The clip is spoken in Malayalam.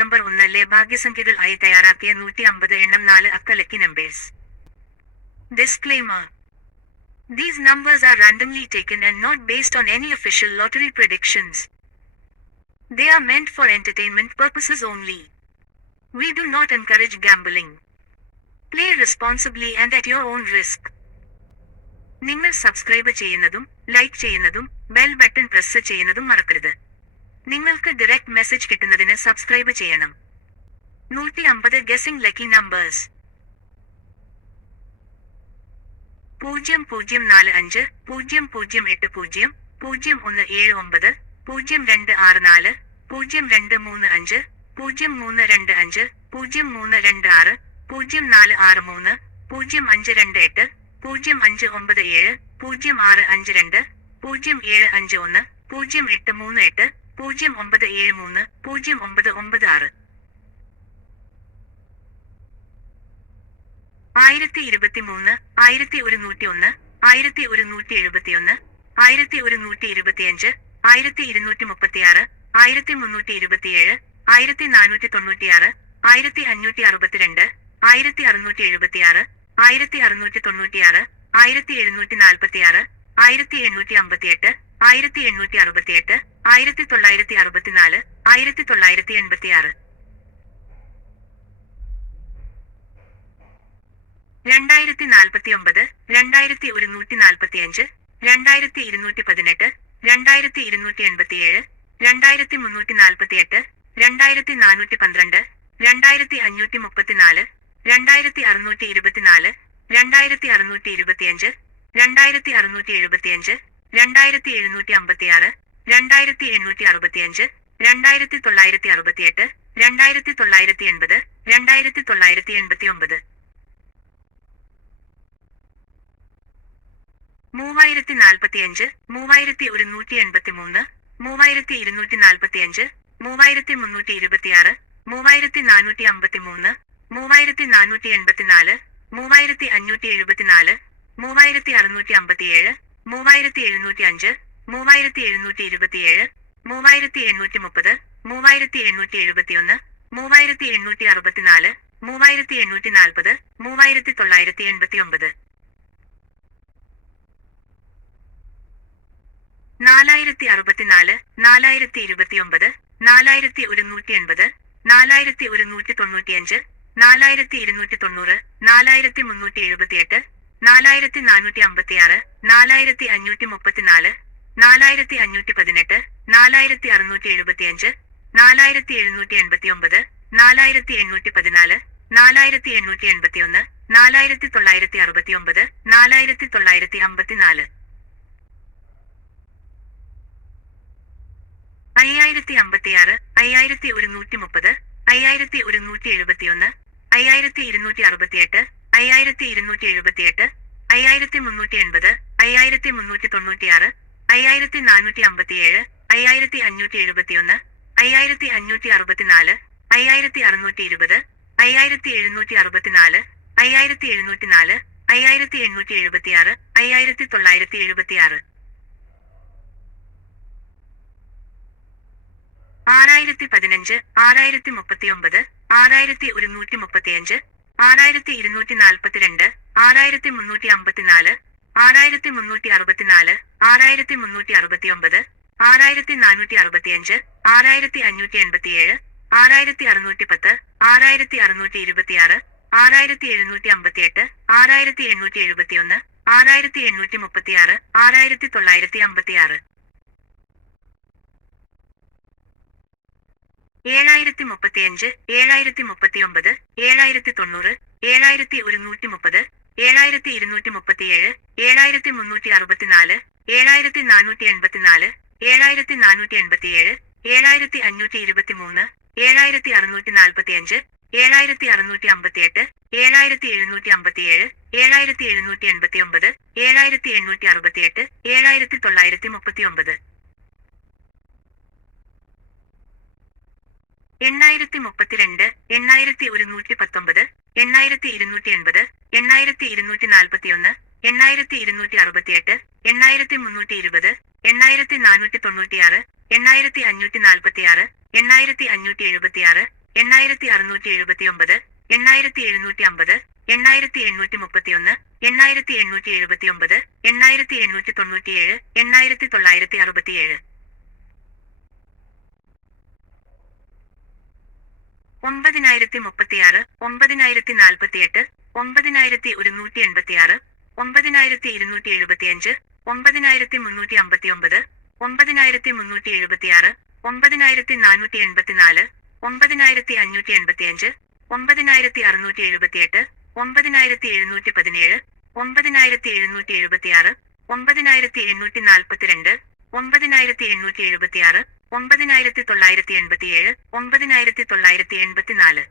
പൂജ്യസംഖ്യകൾ ആയി തയ്യാറാക്കിയ നൂറ്റി അമ്പത് എണ്ണം നാല് അക്ക lucky numbers disclaimer These numbers are randomly taken and not based on any official lottery predictions. They are meant for entertainment purposes only. We do not encourage gambling. Play responsibly and at your own risk. നിങ്ങൾ സബ്സ്ക്രൈബ് ചെയ്യുന്നതും ലൈക്ക് ചെയ്യുന്നതും ബെൽ ബട്ടൺ പ്രസ് ചെയ്യുന്നതും മറക്കരുത് നിങ്ങൾക്ക് ഡയറക്റ്റ് മെസ്സേജ് കിട്ടുന്നതിന് സബ്സ്ക്രൈബ് ചെയ്യണം. നൂറ്റി അമ്പത് ഗസിംഗ് ലക്കി നമ്പേഴ്സ് പൂജ്യം പൂജ്യം നാല് അഞ്ച് പൂജ്യം പൂജ്യം എട്ട് പൂജ്യം പൂജ്യം ഒന്ന് ഏഴ് ഒമ്പത് പൂജ്യം രണ്ട് ആറ് നാല് പൂജ്യം രണ്ട് മൂന്ന് അഞ്ച് പൂജ്യം മൂന്ന് രണ്ട് അഞ്ച് പൂജ്യം മൂന്ന് രണ്ട് ആറ് പൂജ്യം നാല് ആറ് മൂന്ന് പൂജ്യം അഞ്ച് രണ്ട് എട്ട് പൂജ്യം അഞ്ച് ഒമ്പത് ഏഴ് പൂജ്യം ആറ് അഞ്ച് രണ്ട് പൂജ്യം ഏഴ് അഞ്ച് ഒന്ന് പൂജ്യം എട്ട് മൂന്ന് എട്ട് പൂജ്യം ഒമ്പത് ഏഴ് മൂന്ന് പൂജ്യം ഒമ്പത് ഒമ്പത് ആറ്. ആയിരത്തി ഇരുപത്തിമൂന്ന് ആയിരത്തി ഒരുന്നൂറ്റി ഒന്ന് ആയിരത്തി ഒരുന്നൂറ്റി എഴുപത്തിയൊന്ന് ആയിരത്തി ഒരുന്നൂറ്റി ഇരുപത്തിയഞ്ച് ആയിരത്തി ഇരുന്നൂറ്റി മുപ്പത്തിയാറ് ആയിരത്തി മുന്നൂറ്റി ഇരുപത്തിയേഴ് ആയിരത്തി നാനൂറ്റി തൊണ്ണൂറ്റിയാറ് ആയിരത്തി അഞ്ഞൂറ്റി അറുപത്തിരണ്ട് ആയിരത്തി അറുന്നൂറ്റി എഴുപത്തിയാറ് ആയിരത്തി അറുന്നൂറ്റി തൊണ്ണൂറ്റിയാറ് ആയിരത്തി എഴുന്നൂറ്റി നാൽപ്പത്തിയാറ് ആയിരത്തി എണ്ണൂറ്റി അമ്പത്തിയെട്ട് ആയിരത്തി എണ്ണൂറ്റി അറുപത്തിയെട്ട് ആയിരത്തി തൊള്ളായിരത്തി അറുപത്തിനാല് ആയിരത്തി തൊള്ളായിരത്തി എൺപത്തിയാറ് രണ്ടായിരത്തി നാൽപ്പത്തി ഒമ്പത് രണ്ടായിരത്തി ഒരുന്നൂറ്റി നാൽപ്പത്തിയഞ്ച് രണ്ടായിരത്തി ഇരുന്നൂറ്റി പതിനെട്ട് രണ്ടായിരത്തി ഇരുന്നൂറ്റി എൺപത്തിയേഴ് രണ്ടായിരത്തി മുന്നൂറ്റി നാൽപ്പത്തിയെട്ട് രണ്ടായിരത്തി നാനൂറ്റി പന്ത്രണ്ട് രണ്ടായിരത്തി അഞ്ഞൂറ്റി മുപ്പത്തിനാല് രണ്ടായിരത്തി അറുന്നൂറ്റി ഇരുപത്തിനാല് രണ്ടായിരത്തി അറുന്നൂറ്റി ഇരുപത്തിയഞ്ച് രണ്ടായിരത്തി അറുന്നൂറ്റി എഴുപത്തിയഞ്ച് രണ്ടായിരത്തി എഴുന്നൂറ്റി അമ്പത്തിയാറ് രണ്ടായിരത്തി എണ്ണൂറ്റി അറുപത്തിയഞ്ച് രണ്ടായിരത്തി തൊള്ളായിരത്തി അറുപത്തിയെട്ട് രണ്ടായിരത്തി തൊള്ളായിരത്തി എൺപത് രണ്ടായിരത്തി തൊള്ളായിരത്തി എൺപത്തി ഒമ്പത് മൂവായിരത്തി നാൽപ്പത്തിയഞ്ച് മൂവായിരത്തി ഒരുന്നൂറ്റി എൺപത്തി മൂന്ന് മൂവായിരത്തി ഇരുന്നൂറ്റി നാൽപ്പത്തിയഞ്ച് മൂവായിരത്തി മുന്നൂറ്റി ഇരുപത്തിയാറ് മൂവായിരത്തി നാനൂറ്റി അമ്പത്തി മൂന്ന് മൂവായിരത്തി നാനൂറ്റി എൺപത്തിനാല് മൂവായിരത്തി അഞ്ഞൂറ്റി എഴുപത്തിനാല് മൂവായിരത്തി അറുന്നൂറ്റി അമ്പത്തിയേഴ് മൂവായിരത്തി എഴുന്നൂറ്റി അഞ്ച് മൂവായിരത്തി എഴുന്നൂറ്റി ഇരുപത്തിയേഴ് മൂവായിരത്തി എണ്ണൂറ്റി മുപ്പത് മൂവായിരത്തി എണ്ണൂറ്റി എഴുപത്തിയൊന്ന് മൂവായിരത്തി എണ്ണൂറ്റി അറുപത്തിനാല് മൂവായിരത്തി എണ്ണൂറ്റി നാൽപ്പത് മൂവായിരത്തി തൊള്ളായിരത്തി എൺപത്തി ഒമ്പത് നാലായിരത്തി അറുപത്തിനാല് നാലായിരത്തി ഇരുപത്തിയൊമ്പത് നാലായിരത്തി ഒരുന്നൂറ്റി എൺപത് നാലായിരത്തി ഒരുന്നൂറ്റി തൊണ്ണൂറ്റിയഞ്ച് നാലായിരത്തി ഇരുന്നൂറ്റി തൊണ്ണൂറ് നാലായിരത്തി മുന്നൂറ്റി എഴുപത്തിയെട്ട് നാലായിരത്തി നാനൂറ്റി അമ്പത്തിയാറ് നാലായിരത്തി അഞ്ഞൂറ്റി മുപ്പത്തിനാല് നാലായിരത്തി അഞ്ഞൂറ്റി പതിനെട്ട് നാലായിരത്തി അറുന്നൂറ്റി എഴുപത്തിയഞ്ച് നാലായിരത്തി എഴുന്നൂറ്റി എൺപത്തി ഒമ്പത് നാലായിരത്തി എണ്ണൂറ്റി പതിനാല് നാലായിരത്തി എണ്ണൂറ്റി എൺപത്തിയൊന്ന് നാലായിരത്തി തൊള്ളായിരത്തി അറുപത്തി ഒമ്പത് നാലായിരത്തി തൊള്ളായിരത്തി അമ്പത്തിനാല് അയ്യായിരത്തി അമ്പത്തിയാറ് അയ്യായിരത്തി ഒരുന്നൂറ്റി മുപ്പത് അയ്യായിരത്തി ഒരുന്നൂറ്റി എഴുപത്തിയൊന്ന് അയ്യായിരത്തി ഇരുന്നൂറ്റി അറുപത്തിയെട്ട് അയ്യായിരത്തി ഇരുന്നൂറ്റി എഴുപത്തിയെട്ട് അയ്യായിരത്തി മുന്നൂറ്റി എൺപത് അയ്യായിരത്തി മുന്നൂറ്റി തൊണ്ണൂറ്റിയാറ് അയ്യായിരത്തി നാനൂറ്റി അമ്പത്തിയേഴ് അയ്യായിരത്തി അഞ്ഞൂറ്റി എഴുപത്തിയൊന്ന് അയ്യായിരത്തി അഞ്ഞൂറ്റി അറുപത്തിനാല് അയ്യായിരത്തി അറുന്നൂറ്റി ഇരുപത് അയ്യായിരത്തി എഴുന്നൂറ്റി അറുപത്തിനാല് അയ്യായിരത്തി എഴുന്നൂറ്റിനാല് അയ്യായിരത്തി എണ്ണൂറ്റി എഴുപത്തിയാറ് അയ്യായിരത്തി തൊള്ളായിരത്തി എഴുപത്തിയാറ് ആറായിരത്തി പതിനഞ്ച് ആറായിരത്തി മുപ്പത്തിയൊമ്പത് ആറായിരത്തി ഒരുന്നൂറ്റി മുപ്പത്തിയഞ്ച് ആറായിരത്തി ഇരുന്നൂറ്റി നാൽപ്പത്തിരണ്ട് ആറായിരത്തി മുന്നൂറ്റി അമ്പത്തിനാല് ആറായിരത്തി മുന്നൂറ്റി അറുപത്തിനാല് ആറായിരത്തി മുന്നൂറ്റി അറുപത്തിയൊമ്പത് ആറായിരത്തി നാനൂറ്റി അറുപത്തിയഞ്ച് ആറായിരത്തി അഞ്ഞൂറ്റി എൺപത്തിയേഴ് ആറായിരത്തി അറുന്നൂറ്റി പത്ത് ആറായിരത്തി അറുന്നൂറ്റി ഇരുപത്തിയാറ് ആറായിരത്തി എഴുന്നൂറ്റി അമ്പത്തിയെട്ട് ആറായിരത്തി എണ്ണൂറ്റി എഴുപത്തിയൊന്ന് ആറായിരത്തി എണ്ണൂറ്റി മുപ്പത്തിയാറ് ആറായിരത്തി തൊള്ളായിരത്തി അമ്പത്തിയാറ് ഏഴായിരത്തി മുപ്പത്തിയഞ്ച് ഏഴായിരത്തി മുപ്പത്തിയൊമ്പത് ഏഴായിരത്തി തൊണ്ണൂറ് ഏഴായിരത്തി ഒരുന്നൂറ്റി മുപ്പത് ഏഴായിരത്തി ഇരുന്നൂറ്റി മുപ്പത്തിയേഴ് ഏഴായിരത്തി മുന്നൂറ്റി അറുപത്തിനാല് ഏഴായിരത്തി നാനൂറ്റി എൺപത്തിനാല് ഏഴായിരത്തി നാനൂറ്റി എൺപത്തിയേഴ് ഏഴായിരത്തി അഞ്ഞൂറ്റി ഇരുപത്തിമൂന്ന് ഏഴായിരത്തി അറുന്നൂറ്റി നാൽപ്പത്തിയഞ്ച് ഏഴായിരത്തി അറുന്നൂറ്റി അമ്പത്തിയെട്ട് ഏഴായിരത്തി എഴുന്നൂറ്റി അമ്പത്തിയേഴ് ഏഴായിരത്തി എഴുന്നൂറ്റി എൺപത്തിയൊമ്പത് ഏഴായിരത്തി എണ്ണൂറ്റി അറുപത്തിയെട്ട് ഏഴായിരത്തി തൊള്ളായിരത്തി മുപ്പത്തിയൊമ്പത് എണ്ണായിരത്തി മുപ്പത്തിരണ്ട് എണ്ണായിരത്തി ഒരുന്നൂറ്റി പത്തൊമ്പത് എണ്ണായിരത്തി ഇരുന്നൂറ്റി എൺപത് എണ്ണായിരത്തി ഇരുന്നൂറ്റി നാൽപ്പത്തിയൊന്ന് എണ്ണായിരത്തി ഇരുന്നൂറ്റി അറുപത്തിയെട്ട് എണ്ണായിരത്തി മുന്നൂറ്റി ഇരുപത് എണ്ണായിരത്തി നാനൂറ്റി തൊണ്ണൂറ്റിയാറ് എണ്ണായിരത്തി അഞ്ഞൂറ്റി നാൽപ്പത്തിയാറ് എണ്ണായിരത്തി അഞ്ഞൂറ്റി എഴുപത്തിയാറ് എണ്ണായിരത്തി അറുന്നൂറ്റി എഴുപത്തിയൊമ്പത് എണ്ണായിരത്തി എഴുന്നൂറ്റി അമ്പത് എണ്ണായിരത്തി എണ്ണൂറ്റി മുപ്പത്തിയൊന്ന് എണ്ണായിരത്തി എണ്ണൂറ്റി എഴുപത്തിയൊമ്പത് എണ്ണായിരത്തി എണ്ണൂറ്റി തൊണ്ണൂറ്റിയേഴ് എണ്ണായിരത്തി തൊള്ളായിരത്തി അറുപത്തിയേഴ് ഒമ്പതിനായിരത്തി മുപ്പത്തിയാറ് ഒമ്പതിനായിരത്തി നാൽപ്പത്തിയെട്ട് ഒമ്പതിനായിരത്തി ഒരുന്നൂറ്റി എൺപത്തിയാറ് ഒമ്പതിനായിരത്തി ഇരുന്നൂറ്റി എഴുപത്തിയഞ്ച് ഒമ്പതിനായിരത്തി മുന്നൂറ്റി അമ്പത്തിയൊമ്പത് ഒമ്പതിനായിരത്തി മുന്നൂറ്റി എഴുപത്തിയാറ് ഒമ്പതിനായിരത്തി നാനൂറ്റി എൺപത്തിനാല് ഒമ്പതിനായിരത്തി അഞ്ഞൂറ്റി എൺപത്തിയഞ്ച് ഒമ്പതിനായിരത്തി അറുന്നൂറ്റി എഴുപത്തിയെട്ട് ഒമ്പതിനായിരത്തി എഴുന്നൂറ്റി പതിനേഴ് ഒമ്പതിനായിരത്തി എഴുന്നൂറ്റി എഴുപത്തിയാറ് ഒമ്പതിനായിരത്തി എണ്ണൂറ്റി നാൽപ്പത്തിരണ്ട് ഒമ്പതിനായിരത്തി എണ്ണൂറ്റി എഴുപത്തിയാറ് ഒമ്പതിനായിരത്തി തൊള്ളായിരത്തി എൺപത്തിയേഴ് ഒമ്പതിനായിരത്തി തൊള്ളായിരത്തി എൺപത്തിനാല്.